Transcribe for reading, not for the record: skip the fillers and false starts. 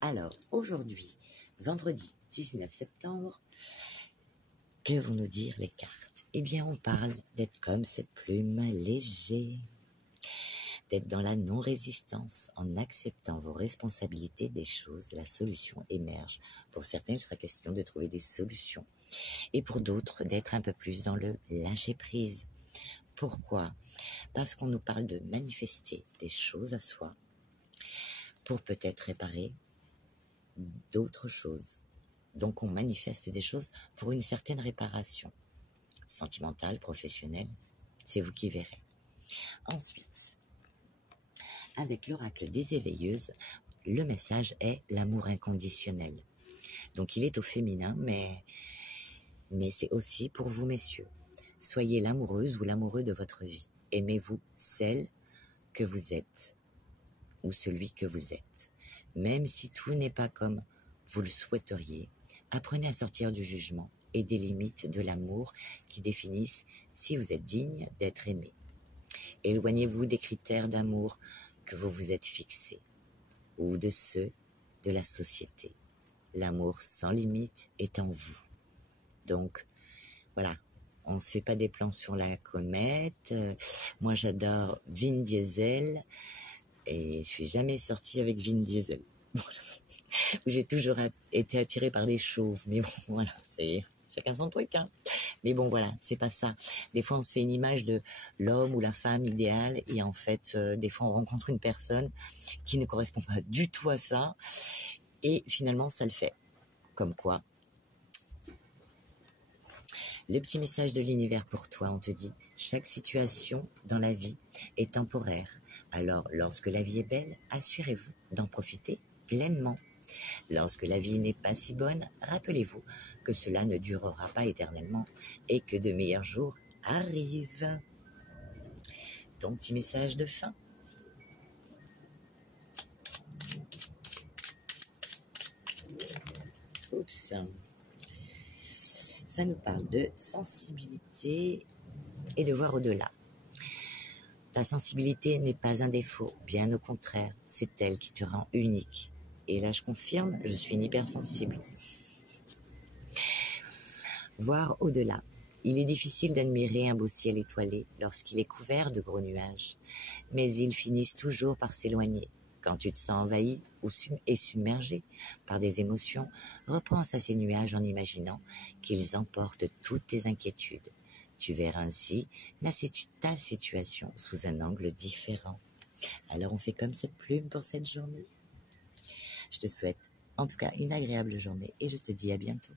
Alors, aujourd'hui, vendredi 19 septembre, que vont nous dire les cartes? Eh bien, on parle d'être comme cette plume léger, d'être dans la non-résistance, en acceptant vos responsabilités des choses, la solution émerge. Pour certains, il sera question de trouver des solutions. Et pour d'autres, d'être un peu plus dans le lâcher-prise. Pourquoi? Parce qu'on nous parle de manifester des choses à soi pour peut-être réparer d'autres choses. Donc on manifeste des choses pour une certaine réparation. Sentimentale, professionnelle, c'est vous qui verrez. Ensuite, avec l'oracle des éveilleuses, le message est l'amour inconditionnel. Donc il est au féminin, mais c'est aussi pour vous, messieurs. Soyez l'amoureuse ou l'amoureux de votre vie. Aimez-vous celle que vous êtes ou celui que vous êtes. Même si tout n'est pas comme vous le souhaiteriez, apprenez à sortir du jugement et des limites de l'amour qui définissent si vous êtes digne d'être aimé. Éloignez-vous des critères d'amour que vous vous êtes fixés ou de ceux de la société. L'amour sans limite est en vous. Donc, voilà, on ne se fait pas des plans sur la comète. Moi, j'adore Vin Diesel et je suis jamais sortie avec Vin Diesel. J'ai toujours été attirée par les chauves, mais bon, voilà, c'est chacun son truc, hein. Mais bon, voilà, c'est pas ça. Des fois, on se fait une image de l'homme ou la femme idéale, et en fait, des fois, on rencontre une personne qui ne correspond pas du tout à ça, et finalement, ça le fait. Comme quoi, le petit message de l'univers pour toi, on te dit, chaque situation dans la vie est temporaire. Alors, lorsque la vie est belle, assurez-vous d'en profiter pleinement. Lorsque la vie n'est pas si bonne, rappelez-vous que cela ne durera pas éternellement et que de meilleurs jours arrivent. Ton petit message de fin. Oups. Ça nous parle de sensibilité et de voir au-delà. Ta sensibilité n'est pas un défaut, bien au contraire, c'est elle qui te rend unique. Et là, je confirme, je suis une hypersensible. Voir au-delà. Il est difficile d'admirer un beau ciel étoilé lorsqu'il est couvert de gros nuages, mais ils finissent toujours par s'éloigner. Quand tu te sens envahi et submergé par des émotions, repense à ces nuages en imaginant qu'ils emportent toutes tes inquiétudes. Tu verras ainsi ta situation sous un angle différent. Alors on fait comme cette plume pour cette journée. Je te souhaite en tout cas une agréable journée et je te dis à bientôt.